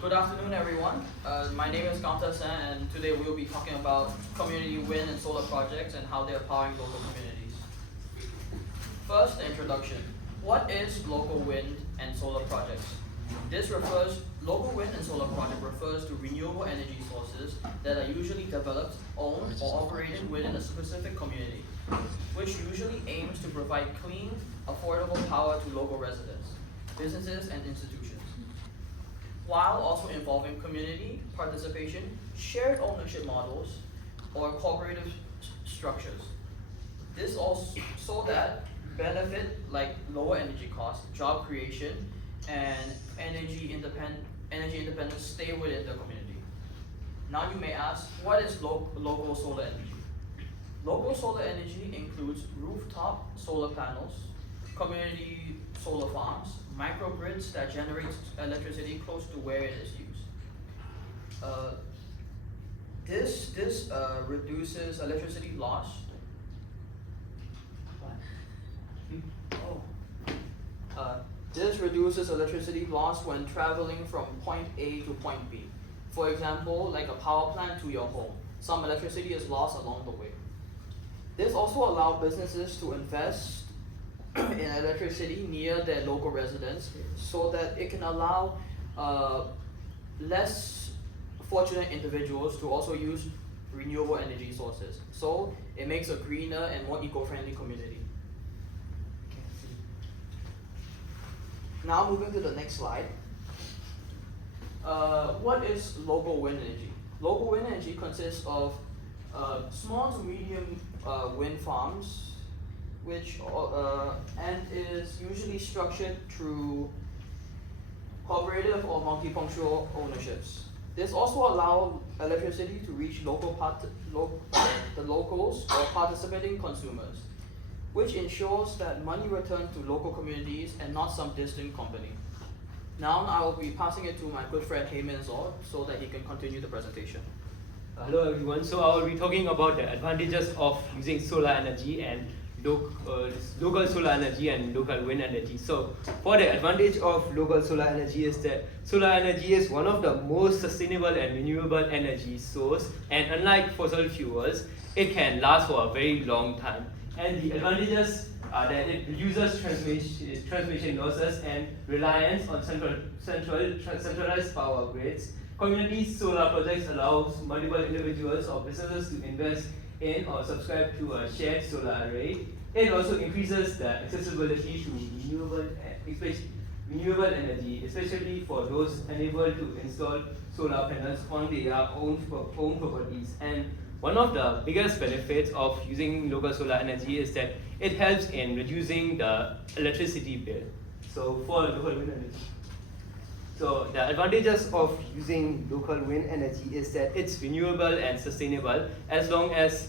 Good afternoon, everyone. My name is Kaung Htet San, and today we will be talking about community wind and solar projects and how they're powering local communities. First, the introduction. What is local wind and solar projects? Local wind and solar project refers to renewable energy sources that are usually developed, owned, or operated within a specific community, which usually aims to provide clean, affordable power to local residents, businesses, and institutions, while also involving community participation, shared ownership models, or cooperative structures. This also so that benefit like lower energy costs, job creation, and energy independence stay within the community. Now you may ask, what is local solar energy? Local solar energy includes rooftop solar panels, community solar farms, microgrids that generate electricity close to where it is used. This reduces electricity loss. This reduces electricity loss when traveling from point A to point B. For example, like a power plant to your home, some electricity is lost along the way. This also allows businesses to invest in electricity near their local residents so that it can allow less fortunate individuals to also use renewable energy sources. So it makes a greener and more eco-friendly community. Now moving to the next slide. What is local wind energy? Local wind energy consists of small to medium wind farms, which and is usually structured through cooperative or multifunctional ownerships. This also allows electricity to reach the locals or participating consumers, which ensures that money returns to local communities and not some distant company. Now I will be passing it to my good friend Hein Min Zaw so that he can continue the presentation. Hello everyone, so I will be talking about the advantages of using solar energy and local solar energy and local wind energy. So for the advantage of local solar energy is that solar energy is one of the most sustainable and renewable energy source, and unlike fossil fuels, it can last for a very long time. And the advantages are that it reduces transmission losses and reliance on centralized power grids. Community solar projects allows multiple individuals or businesses to invest in or subscribe to a shared solar array. It also increases the accessibility to renewable energy, especially for those unable to install solar panels on their own properties. And one of the biggest benefits of using local solar energy is that it helps in reducing the electricity bill. So for local wind energy. So the advantages of using local wind energy is that it's renewable and sustainable as long as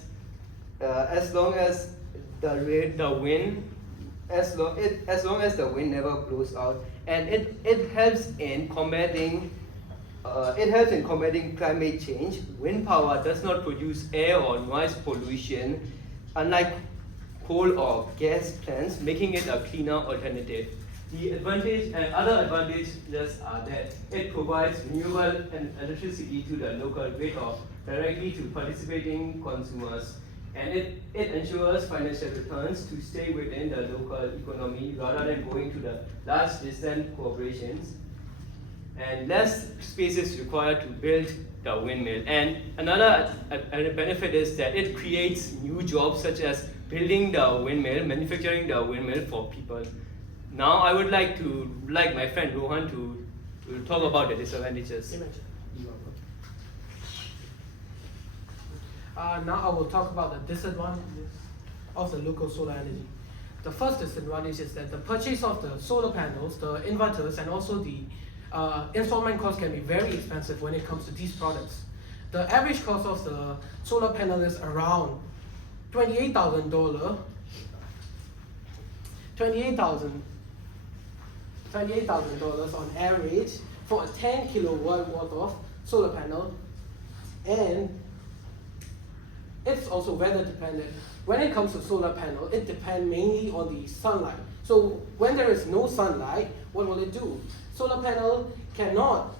the wind never blows out, and it helps in combating climate change. Wind power does not produce air or noise pollution, unlike coal or gas plants, making it a cleaner alternative. The advantage and other advantages are that it provides renewable electricity to the local grid or directly to participating consumers, and it ensures financial returns to stay within the local economy rather than going to the large distant corporations, and less space is required to build the windmill. And another benefit is that it creates new jobs such as building the windmill, manufacturing the windmill for people. Now I would like my friend Rohan to talk about the disadvantages. Now I will talk about the disadvantages of the local solar energy. The first disadvantage is that the purchase of the solar panels, the inverters, and also the installment cost can be very expensive when it comes to these products. The average cost of the solar panel is around $28,000 on average for a 10 kilowatt worth of solar panel, and it's also weather dependent. When it comes to solar panel, it depends mainly on the sunlight. So when there is no sunlight, what will it do? Solar panel cannot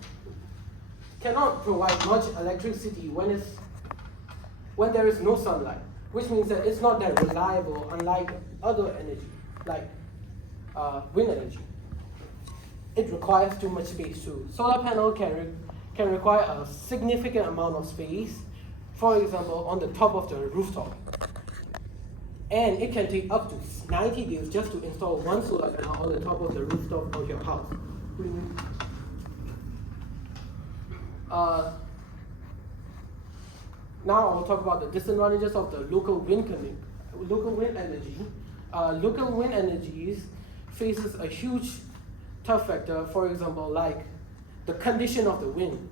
cannot provide much electricity when there is no sunlight, which means that it's not that reliable, unlike other energy, like wind energy. It requires too much space too. Solar panel can require a significant amount of space, for example, on the top of the rooftop. And it can take up to 90 days just to install one solar panel on the top of the rooftop of your house. Now I'll talk about the disadvantages of the local wind energy. Local wind energies faces a huge tough factor, for example, like the condition of the wind.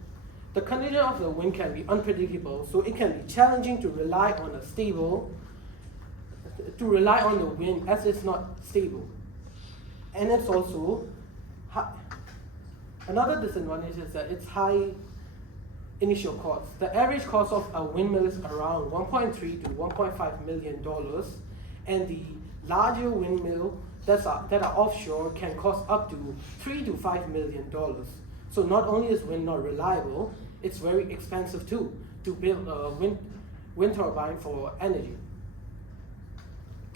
The condition of the wind can be unpredictable, so it can be challenging to rely on the wind as it's not stable. And it's also another disadvantage is that it's high initial cost. The average cost of a windmill is around $1.3 to $1.5 million, and the larger windmill that are offshore can cost up to $3 to $5 million. So not only is wind not reliable, it's very expensive too to build a wind turbine for energy.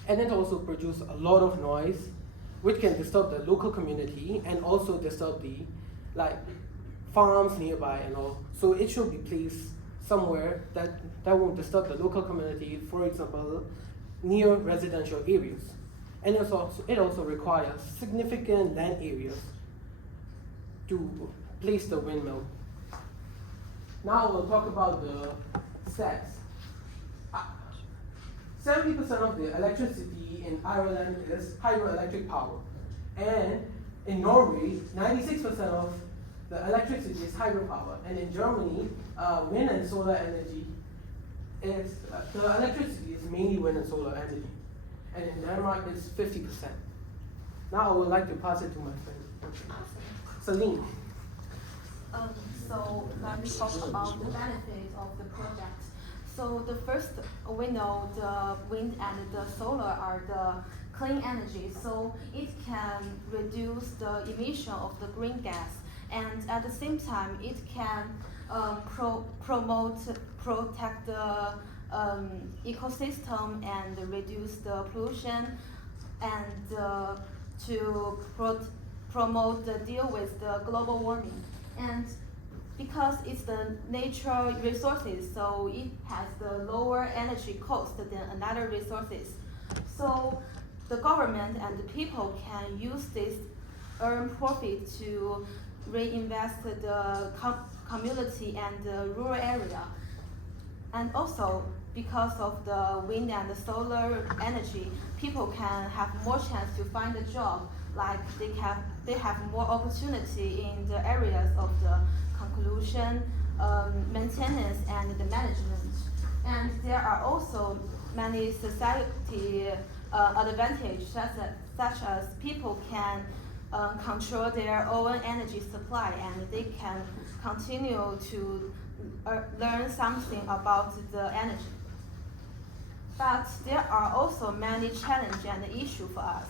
And it also produces a lot of noise, which can disturb the local community and also disturb the farms nearby and all. So it should be placed somewhere that won't disturb the local community, for example, near residential areas. And it also requires significant land areas to place the windmill. Now we'll talk about the stats. 70% of the electricity in Ireland is hydroelectric power. And in Norway, 96% of the electricity is hydropower. And in Germany, wind and solar energy is, the electricity is mainly wind and solar energy. And in Denmark, it's 50%. Now I would like to pass it to my friend, Celine. So let me talk about the benefits of the project. So the first, we know the wind and the solar are the clean energy, so it can reduce the emission of the green gas, and at the same time it can protect the ecosystem and reduce the pollution, and to promote the deal with the global warming. And because it's the natural resources, so it has the lower energy cost than another resources. So the government and the people can use this earn profit to reinvest the community and the rural area. And also, because of the wind and the solar energy, people can have more chance to find a job, like they have more opportunity in the areas of the conclusion, maintenance, and the management. And there are also many society advantages, such as people can control their own energy supply, and they can continue to learn something about the energy. But there are also many challenges and issues for us,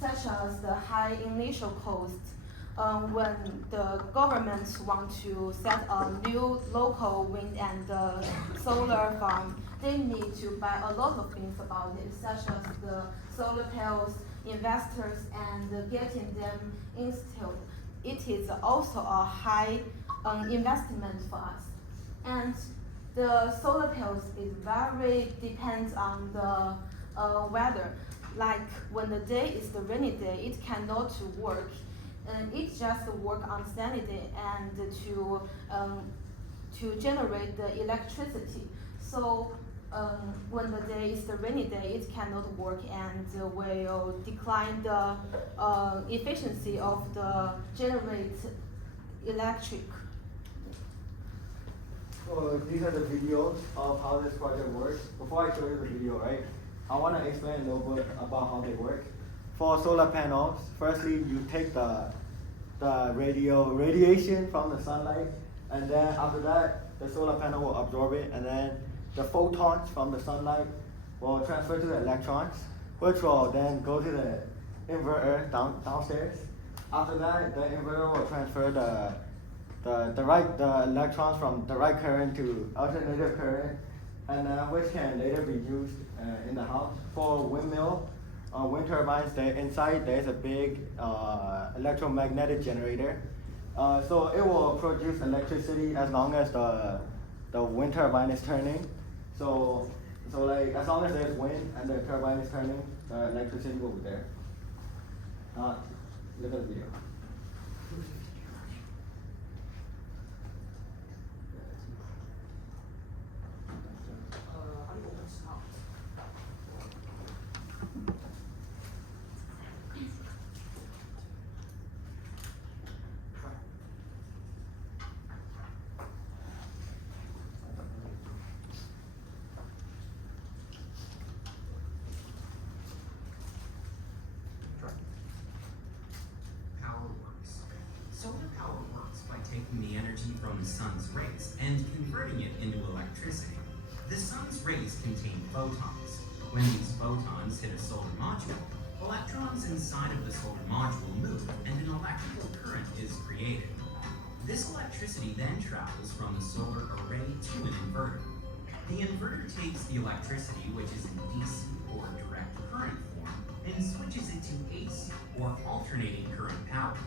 such as the high initial cost. When the governments want to set a new local wind and solar farm, they need to buy a lot of things about it, such as the solar panels, investors, and getting them installed. It is also a high investment for us. And the solar panels is very depends on the weather. Like when the day is the rainy day, it cannot work. And it just work on sunny day and to generate the electricity. So when the day is the rainy day, it cannot work and will decline the efficiency of the generate electric. So these are the videos of how this project works. Before I show you the video, right, I want to explain a little bit about how they work. For solar panels, firstly you take the radiation from the sunlight, and then after that the solar panel will absorb it, and then the photons from the sunlight will transfer to the electrons, which will then go to the inverter downstairs. After that, the inverter will transfer the electrons from direct current to alternating current, and which can later be used in the house. For windmill, wind turbines, inside there's a big electromagnetic generator. So it will produce electricity as long as the wind turbine is turning. So like as long as there's wind and the turbine is turning, the electricity will be there. Look at the video. Power works. Solar power works by taking the energy from the sun's rays and converting it into electricity. The sun's rays contain photons. When these photons hit a solar module, electrons inside of the solar module move and an electrical current is created. This electricity then travels from the solar array to an inverter. The inverter takes the electricity, which is in DC or direct current form, and switches it to AC or alternating current power.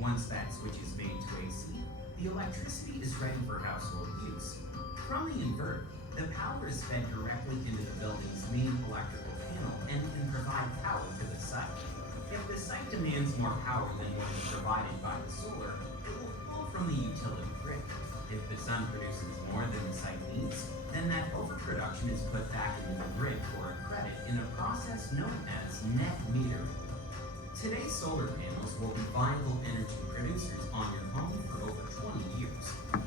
Once that switch is made to AC, the electricity is ready for household use. From the inverter, the power is fed directly into the building's main electrical panel and can provide power to the site. If the site demands more power than what is provided by the solar, it will pull from the utility grid. If the sun produces more than the site needs, then that overproduction is put back into the grid for a credit in a process known as net metering. Today's solar panels will be viable energy producers on your home for over 20 years.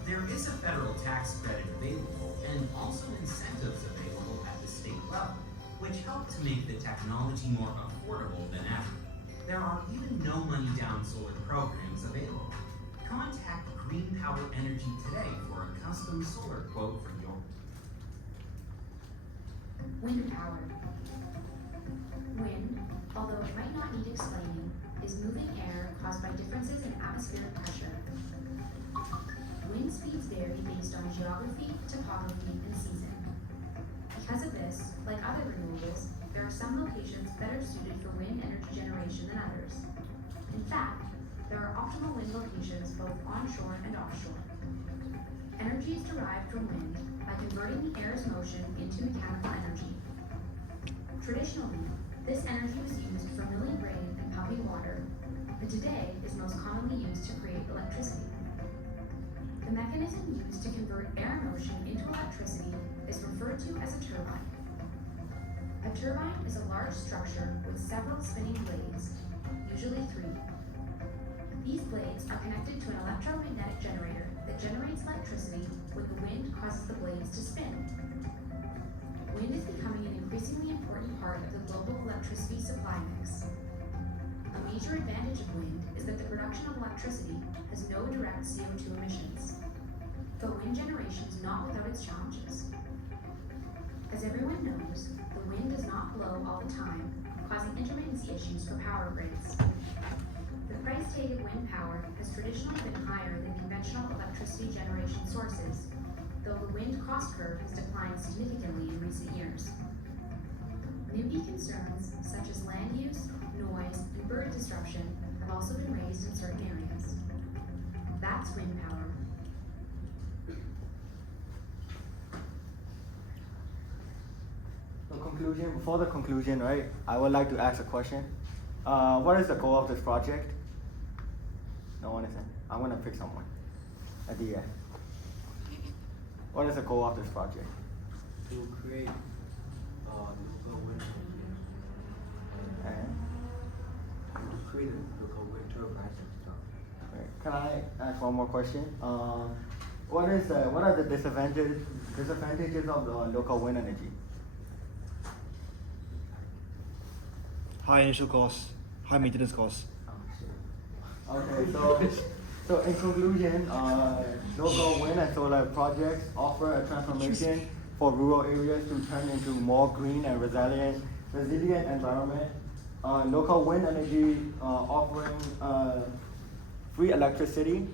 There is a federal tax credit available and also incentives available at the state level, which help to make the technology more affordable than ever. There are even no money down solar programs available. Contact Green Power Energy today for a custom solar quote for your Wind power. Wind, although it might not need explaining, is moving air caused by differences in atmospheric pressure. Wind speeds vary based on geography, topography, and season. Because of this, like other renewables, there are some locations better suited for wind energy generation than others. In fact, there are optimal wind locations both onshore and offshore. Energy is derived from wind by converting the air's motion into mechanical energy. Traditionally, this energy was used for milling grain and pumping water, but today is most commonly used to create electricity. The mechanism used to convert air motion into electricity is referred to as a turbine. A turbine is a large structure with several spinning blades, usually 3. These blades are connected to an electromagnetic generator that generates electricity when the wind causes the blades to spin. Wind is becoming an increasingly important part of the global electricity supply mix. A major advantage of wind is that the production of electricity has no direct CO2 emissions. But wind generation is not without its challenges. As everyone knows, the wind does not blow all the time, causing intermittency issues for power grids. The price tag of wind power has traditionally been higher than conventional electricity generation sources, though the wind cost curve has declined significantly in recent years. NIMBY concerns such as land use, noise, and bird disruption have also been raised in certain areas. That's wind power. Before the conclusion, right, I would like to ask a question. What is the goal of this project? No one is in. I'm gonna pick someone at the end. What is the goal of this project? To create local wind And to create local wind turbines and stuff. right, can I ask one more question? What are the disadvantages of the local wind energy? High initial costs, high maintenance costs. Okay, so in conclusion, local wind and solar projects offer a transformation for rural areas to turn into more green and resilient environment. Local wind energy offering free electricity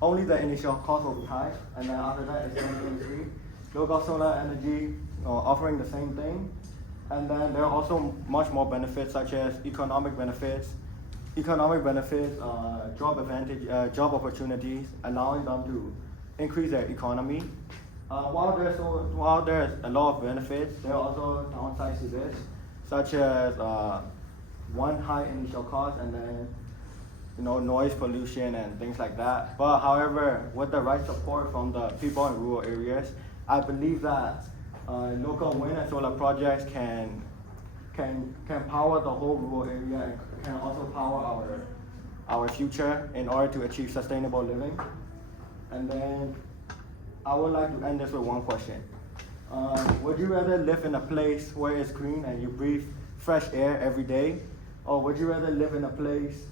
only the initial cost will be high, and then after that it's going to be free. Local solar energy offering the same thing, and then there are also much more benefits such as economic benefits, job advantage, job opportunities, allowing them to increase their economy. While there's a lot of benefits, there are also downsides to this, such as one, high initial cost, and then noise pollution and things like that. But however, with the right support from the people in rural areas, I believe that local wind and solar projects can power the whole rural area and can also power our future in order to achieve sustainable living. And then I would like to end this with one question. Would you rather live in a place where it's green and you breathe fresh air every day, or would you rather live in a place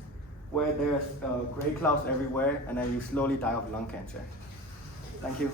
where there's gray clouds everywhere and then you slowly die of lung cancer? Thank you.